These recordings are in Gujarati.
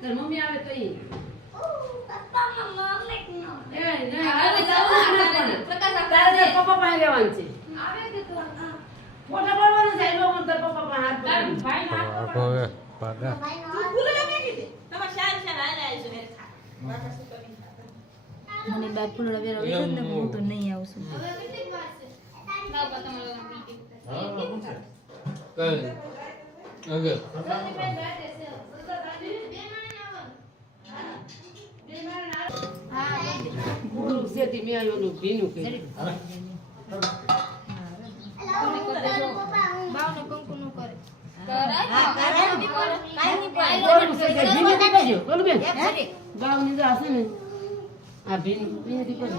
તાર મમ્મી આવે તો ઈ પપ્પા મમ્મા લેકનો એ નહીં આવે જાવ પ્રકાશ તારે પપ્પા પાસે લેવાનું છે આવે કે તો ફોટો પાડવાનો છે એનો મન તાર પપ્પા પાસે હાથ ભાઈ ના હવે પાડા ભૂલે લાગી ગઈ તમાર શાર હાલે આવી છે વાકા શું કરી મને બાર ફૂલડા વેરા છે ને હું તો નહીં આવું છું હવે કેટલી વાર છે ના પતા મને મીટિંગ હા કઈ આગળ ગુરુ સેતી મે આયોનું ભીનું કે બાવને કંકુ નું કરે ગુરુ સેતી ભીનું કે કરજો બોલ બેન ગાવ ની જાશે ને આ ભીનું ભીનું કે કરજો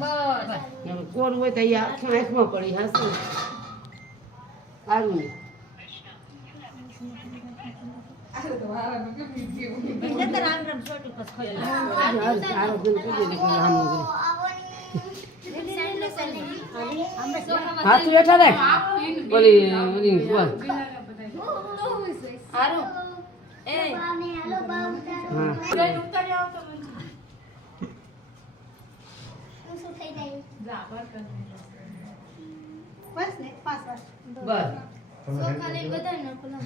બસ કોર હોય તો યા આંખમાં પડી હશે આરું હાથ બેઠા રે બોલી બોલી બોલ હારું એ હાલો બાબુ હા કઈ ઉતારી આવ તો શું થઈ જાય જા પર કર બસ ને પાસ બસ સોખાલે બધા ન પેલા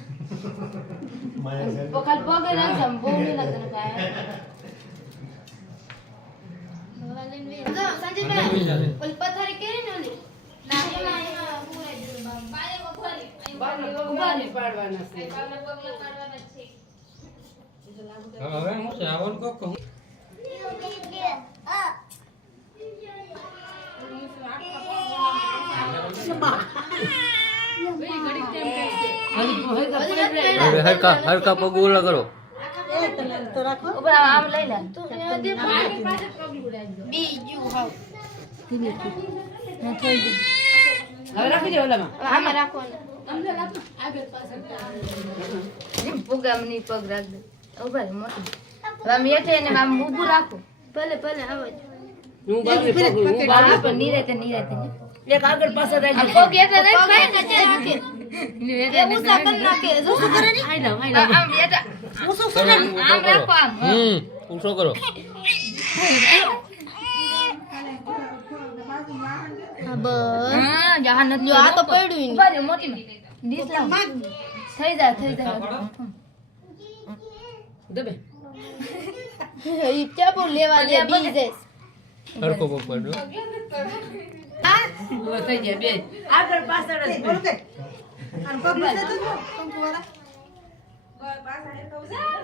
માયા છે પકડ પગે રાખજમ બહુ નહીં લાગતો કાય સંજયભાઈ ઓલ પથારી કેરી ને ઓલી ના એમાં પૂરાઈ દીધું બાય પથારી બાને પાડવાના છે પગલા કાઢવાના છે હવે હું છે આવન કો કહું હવે હરકા પગ ઓલા કરો ઉપર આમ લઈ લે તું દે પાણી પાસે પગલું રાખજો બીજું હાવ ધીમે ના થઈ ગયું હવે રાખી દે ઓલામાં આમાં રાખો ને અમને રાખો આગળ પાછળ પુગામની પગ રાખ દે ઉપર મોટી આમ એઠે ને આમ ઊભું રાખો ભલે ભલે આવે હું બાજુ પકડું હું બાજુ બાપ નીરેતે એક આગળ પાછળ આ રાખી પગ એટલે રાખ ભાઈ નચે રાખે ઉસા કર નાખે જો શું કરે ને આઈ લાવ આમ બેટા ઉસું કરે આમ રાખો આમ ઉસો કરો હા જહાન નથી આ તો પડ્યું ઉભા મોટી ડીશ લાવ થઈ જાય દબે ઈ ચાપો લેવા દે બી જાય હરકો પગ પાડો હવે થઈ જાય બે આગળ પાછળ જ બોલ કે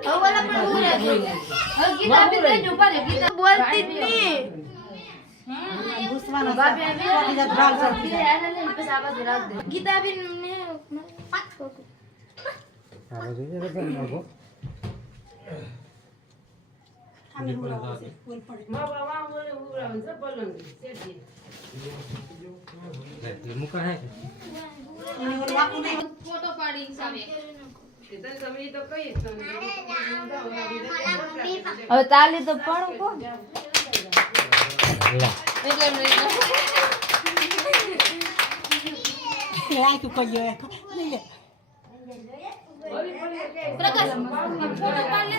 હવાલા પણ ઉરે હવે ગીતા બી થઈ ઉભા રે ગીતા બોલતી જ નહીં ઘુસવાનો બાપી આવી બીજા ધ્રાલ કરતી બીજા આને લઈને પછી આ બાજુ રાખ દે ગીતા બી ને પાછ આવો જોઈએ રે પણ નાખો બાબા વા બોલે ઉરાવ છે પલંગ સેટી મુકા હે ફોટો પાડી સામે તમે તો કઈ હવે તાલી તો પણ કો લા એટલે પ્રકાશ ફોટો પાડ લે